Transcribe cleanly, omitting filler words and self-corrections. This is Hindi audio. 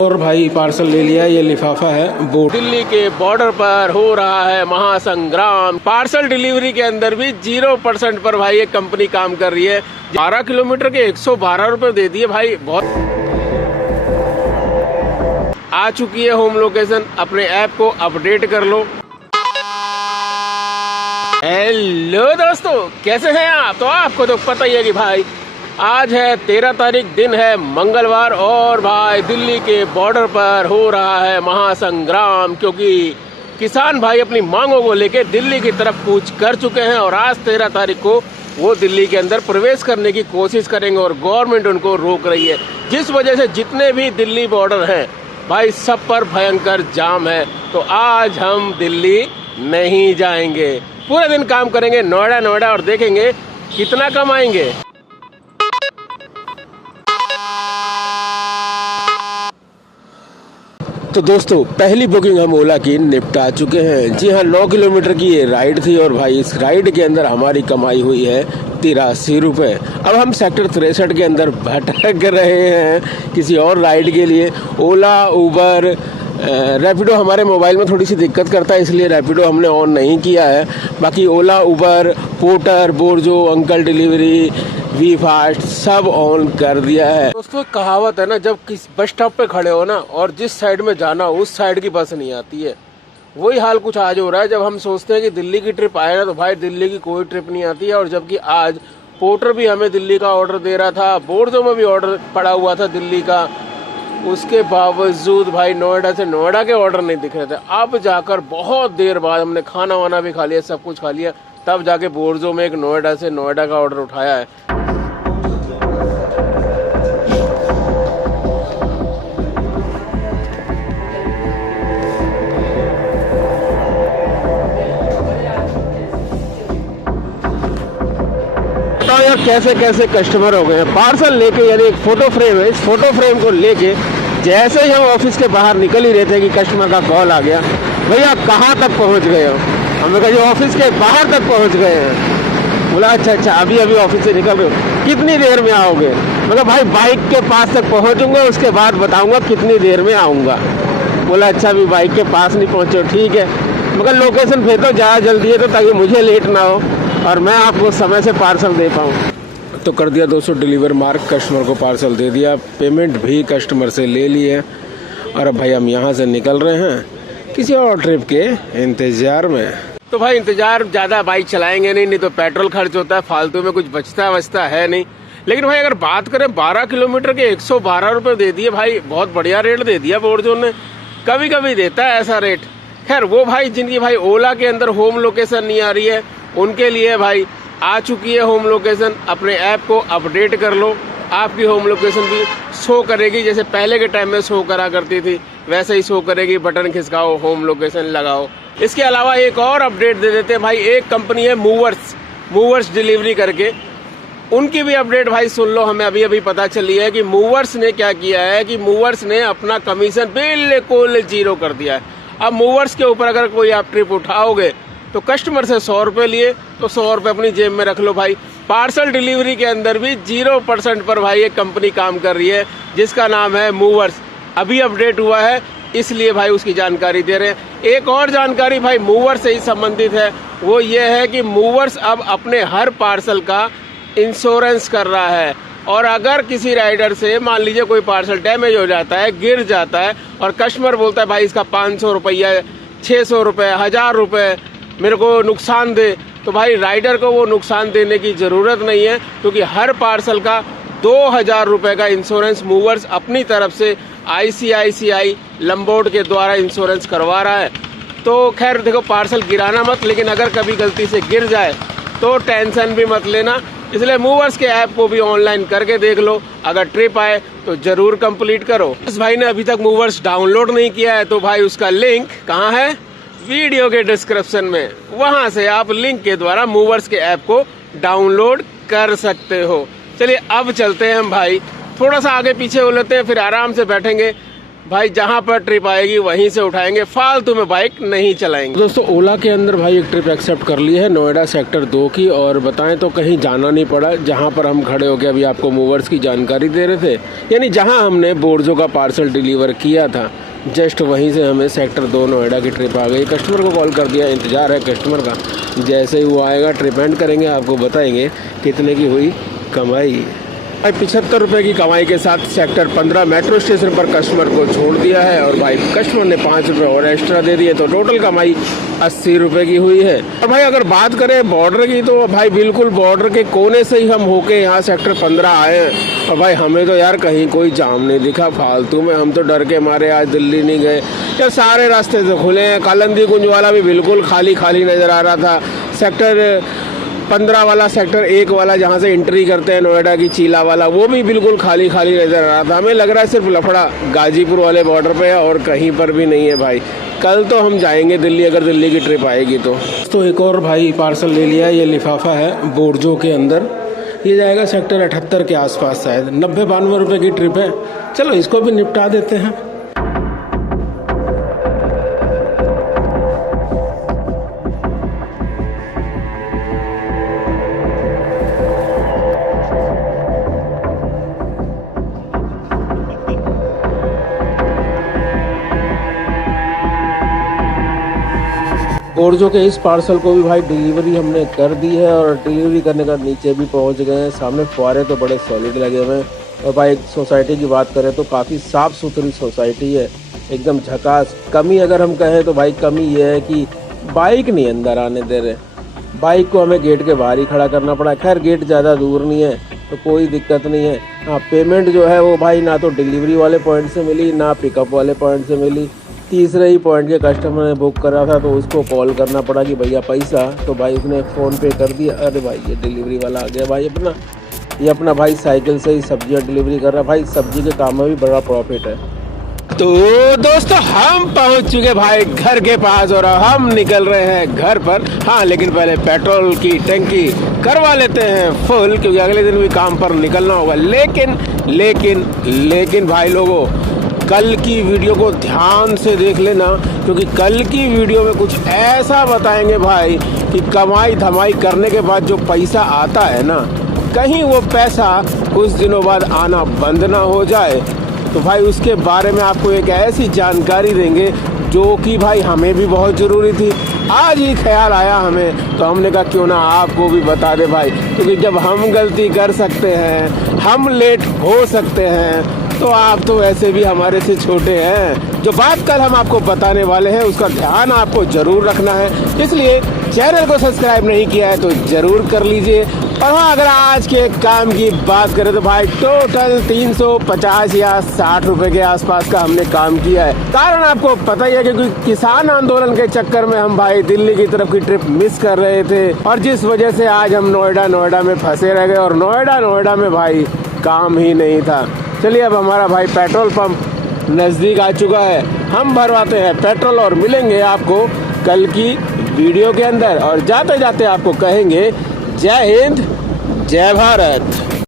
और भाई पार्सल ले लिया। ये लिफाफा है बोट। दिल्ली के बॉर्डर पर हो रहा है महासंग्राम। पार्सल डिलीवरी के अंदर भी 0% पर भाई एक कंपनी काम कर रही है। 12 किलोमीटर के 112 रुपए दे दिए भाई। बहुत आ चुकी है होम लोकेशन। अपने ऐप को अपडेट कर लो। हेलो दोस्तों, कैसे हैं आप? तो आपको तो पता ही है कि भाई आज है 13 तारीख, दिन है मंगलवार। और भाई दिल्ली के बॉर्डर पर हो रहा है महासंग्राम, क्योंकि किसान भाई अपनी मांगों को लेकर दिल्ली की तरफ कूच कर चुके हैं। और आज 13 तारीख को वो दिल्ली के अंदर प्रवेश करने की कोशिश करेंगे और गवर्नमेंट उनको रोक रही है, जिस वजह से जितने भी दिल्ली बॉर्डर हैं भाई सब पर भयंकर जाम है। तो आज हम दिल्ली नहीं जाएंगे, पूरे दिन काम करेंगे नोएडा और देखेंगे कितना कमाएंगे। तो दोस्तों, पहली बुकिंग हम ओला की निपटा चुके हैं। जी हाँ, 9 किलोमीटर की ये राइड थी और भाई इस राइड के अंदर हमारी कमाई हुई है 83 रुपये। अब हम सेक्टर 63 के अंदर भटक रहे हैं किसी और राइड के लिए। ओला, उबर, रैपिडो हमारे मोबाइल में थोड़ी सी दिक्कत करता है, इसलिए रैपिडो हमने ऑन नहीं किया है। बाकी Ola, Uber, Porter, Borzo, uncle delivery, WeFast सब ऑन कर दिया है। दोस्तों, कहावत है ना, जब किस बस स्टॉप पे खड़े हो ना और जिस साइड में जाना हो उस साइड की बस नहीं आती है, वही हाल कुछ आज हो रहा है। जब हम सोचते हैं कि दिल्ली की ट्रिप आए ना, तो भाई दिल्ली की कोई ट्रिप नहीं आती है। और जबकि आज पोर्टर भी हमें दिल्ली का ऑर्डर दे रहा था, बोर्जो में भी ऑर्डर पड़ा हुआ था दिल्ली का, उसके बावजूद भाई नोएडा से नोएडा के ऑर्डर नहीं दिख रहे थे। अब जाकर बहुत देर बाद हमने खाना वाना भी खा लिया, सब कुछ खा लिया, तब जाके बोर्जो में एक नोएडा से नोएडा का ऑर्डर उठाया है। कैसे कैसे कस्टमर हो गए हैं। पार्सल लेके, यानी एक फोटो फ्रेम है, इस फोटो फ्रेम को लेके जैसे ही हम ऑफिस के बाहर निकल ही रहे थे कि कस्टमर का कॉल आ गया, भैया कहाँ तक पहुँच गए हो? हमने कहा जी ऑफिस के बाहर तक पहुँच गए हैं। बोला अच्छा अभी ऑफिस से निकल रहे हो, कितनी देर में आओगे? मतलब भाई बाइक के पास तक पहुँचूंगा, उसके बाद बताऊँगा कितनी देर में आऊँगा। बोला अच्छा अभी बाइक के पास नहीं पहुँचे, ठीक है, मगर लोकेशन भेज दो ज़्यादा जल्दी है तो, ताकि मुझे लेट ना हो और मैं आपको समय से पार्सल दे पाऊँ। तो कर दिया दोस्तों डिलीवर मार्क, कस्टमर को पार्सल दे दिया, पेमेंट भी कस्टमर से ले ली है। और अब भाई हम यहाँ से निकल रहे हैं किसी और ट्रिप के इंतजार में। तो भाई इंतजार ज़्यादा बाइक चलाएंगे नहीं तो पेट्रोल खर्च होता है, फालतू में कुछ बचता है नहीं। लेकिन भाई अगर बात करें 12 किलोमीटर के 112 रुपये दे दिए भाई, बहुत बढ़िया रेट दे दिया बोर्जो ने। कभी कभी देता है ऐसा रेट। खैर वो भाई जिनकी भाई ओला के अंदर होम लोकेशन नहीं आ रही है, उनके लिए भाई आ चुकी है होम लोकेशन। अपने ऐप को अपडेट कर लो, आपकी होम लोकेशन भी शो करेगी, जैसे पहले के टाइम में शो करा करती थी वैसे ही शो करेगी। बटन खिसकाओ, होम लोकेशन लगाओ। इसके अलावा एक और अपडेट दे देते हैं भाई, एक कंपनी है मूवर्स डिलीवरी करके, उनकी भी अपडेट भाई सुन लो। हमें अभी पता चली है कि मूवर्स ने क्या किया है कि मूवर्स ने अपना कमीशन बिल्कुल 0 कर दिया है। अब मूवर्स के ऊपर अगर कोई आप ट्रिप उठाओगे तो कस्टमर से 100 रुपये लिए तो 100 रुपये अपनी जेब में रख लो भाई। पार्सल डिलीवरी के अंदर भी 0% पर भाई एक कंपनी काम कर रही है, जिसका नाम है मूवर्स। अभी अपडेट हुआ है, इसलिए भाई उसकी जानकारी दे रहे हैं। एक और जानकारी भाई मूवर्स से ही संबंधित है, वो ये है कि मूवर्स अब अपने हर पार्सल का इंश्योरेंस कर रहा है। और अगर किसी राइडर से मान लीजिए कोई पार्सल डैमेज हो जाता है, गिर जाता है, और कस्टमर बोलता है भाई इसका 500 रुपया, 600 रुपये, 1000 रुपये मेरे को नुकसान दे, तो भाई राइडर को वो नुकसान देने की ज़रूरत नहीं है, क्योंकि हर पार्सल का 2000 रुपये का इंश्योरेंस मूवर्स अपनी तरफ से ICICI लंबोर्ड के द्वारा इंश्योरेंस करवा रहा है। तो खैर देखो, पार्सल गिराना मत, लेकिन अगर कभी गलती से गिर जाए तो टेंशन भी मत लेना। इसलिए मूवर्स के ऐप को भी ऑनलाइन करके देख लो, अगर ट्रिप आए तो जरूर कंप्लीट करो। इस भाई ने अभी तक मूवर्स डाउनलोड नहीं किया है तो भाई उसका लिंक कहाँ है? वीडियो के डिस्क्रिप्शन में, वहां से आप लिंक के द्वारा मूवर्स के ऐप को डाउनलोड कर सकते हो। चलिए अब चलते हैं हम भाई, थोड़ा सा आगे पीछे हो लेते हैं, फिर आराम से बैठेंगे, भाई जहां पर ट्रिप आएगी वहीं से उठाएंगे, फालतू में बाइक नहीं चलाएंगे। दोस्तों ओला के अंदर भाई एक ट्रिप एक्सेप्ट कर ली है नोएडा सेक्टर 2 की, और बताएं तो कहीं जाना नहीं पड़ा। जहां पर हम खड़े होकर अभी आपको मूवर्स की जानकारी दे रहे थे, यानी जहां हमने बोर्जो का पार्सल डिलीवर किया था, जस्ट वहीं से हमें सेक्टर 2 नोएडा की ट्रिप आ गई। कस्टमर को कॉल कर दिया, इंतज़ार है कस्टमर का, जैसे ही वो आएगा ट्रिप एंड करेंगे, आपको बताएंगे कितने की हुई कमाई। भाई 75 रुपये की कमाई के साथ सेक्टर 15 मेट्रो स्टेशन पर कस्टमर को छोड़ दिया है, और भाई कस्टमर ने 5 रुपये और एक्स्ट्रा दे दिए, तो टोटल कमाई 80 रुपये की हुई है। और भाई अगर बात करें बॉर्डर की, तो भाई बिल्कुल बॉर्डर के कोने से ही हम होके यहाँ सेक्टर 15 आए हैं, और भाई हमें तो यार कहीं कोई जाम नहीं दिखा फालतू में। हम तो डर के मारे आज दिल्ली नहीं गए, यार सारे रास्ते तो खुले हैं। कालंदी कुंज वाला भी बिल्कुल खाली खाली नज़र आ रहा था। सेक्टर 15 वाला, सेक्टर 1 वाला जहाँ से एंट्री करते हैं नोएडा की, चीला वाला, वो भी बिल्कुल खाली खाली नज़र आ रहा था। हमें लग रहा है सिर्फ लफड़ा गाजीपुर वाले बॉर्डर पे है और कहीं पर भी नहीं है भाई। कल तो हम जाएंगे दिल्ली, अगर दिल्ली की ट्रिप आएगी तो एक और भाई पार्सल ले लिया है। ये लिफाफा है बोर्जो के अंदर, ये जाएगा सेक्टर 78 के आसपास, शायद 90-92 रुपये की ट्रिप है। चलो इसको भी निपटा देते हैं। बोर्जो के इस पार्सल को भी भाई डिलीवरी हमने कर दी है, और डिलीवरी करने का नीचे भी पहुंच गए हैं। सामने फुआरे तो बड़े सॉलिड लगे हुए हैं, और भाई सोसाइटी की बात करें तो काफ़ी साफ़ सुथरी सोसाइटी है, एकदम झकास। कमी अगर हम कहें तो भाई कमी ये है कि बाइक नहीं अंदर आने दे रहे, बाइक को हमें गेट के बाहर ही खड़ा करना पड़ा। खैर गेट ज़्यादा दूर नहीं है तो कोई दिक्कत नहीं है। हाँ पेमेंट जो है वो भाई ना तो डिलीवरी वाले पॉइंट से मिली, ना पिकअप वाले पॉइंट से मिली। तीसरे ही पॉइंट के कस्टमर ने बुक करा था, तो उसको कॉल करना पड़ा कि भैया पैसा, तो भाई उसने फ़ोन पे कर दिया। अरे भाई ये डिलीवरी वाला आ गया भाई अपना, ये अपना भाई साइकिल से ही सब्जियां डिलीवरी कर रहा है। भाई सब्जी के काम में भी बड़ा प्रॉफिट है। तो दोस्तों हम पहुंच चुके भाई घर के पास, और हम निकल रहे हैं घर पर। हाँ लेकिन पहले पेट्रोल की टंकी करवा लेते हैं फुल, क्योंकि अगले दिन भी काम पर निकलना होगा। लेकिन भाई लोगों, कल की वीडियो को ध्यान से देख लेना, क्योंकि कल की वीडियो में कुछ ऐसा बताएंगे भाई कि कमाई धमाई करने के बाद जो पैसा आता है ना, कहीं वो पैसा कुछ दिनों बाद आना बंद ना हो जाए। तो भाई उसके बारे में आपको एक ऐसी जानकारी देंगे जो कि भाई हमें भी बहुत ज़रूरी थी। आज ही ख्याल आया हमें, तो हमने कहा क्यों ना आपको भी बता दे भाई, क्योंकि जब हम गलती कर सकते हैं, हम लेट हो सकते हैं, तो आप तो वैसे भी हमारे से छोटे हैं। जो बात कल हम आपको बताने वाले हैं उसका ध्यान आपको जरूर रखना है, इसलिए चैनल को सब्सक्राइब नहीं किया है तो जरूर कर लीजिए। और हाँ अगर आज के काम की बात करें तो भाई टोटल 350 या 60 रुपए के आसपास का हमने काम किया है। कारण आपको पता ही है, क्योंकि किसान आंदोलन के चक्कर में हम भाई दिल्ली की तरफ की ट्रिप मिस कर रहे थे, और जिस वजह से आज हम नोएडा में फंसे रह गए, और नोएडा में भाई काम ही नहीं था। चलिए अब हमारा भाई पेट्रोल पंप नज़दीक आ चुका है, हम भरवाते हैं पेट्रोल और मिलेंगे आपको कल की वीडियो के अंदर। और जाते जाते आपको कहेंगे जय हिंद जय भारत।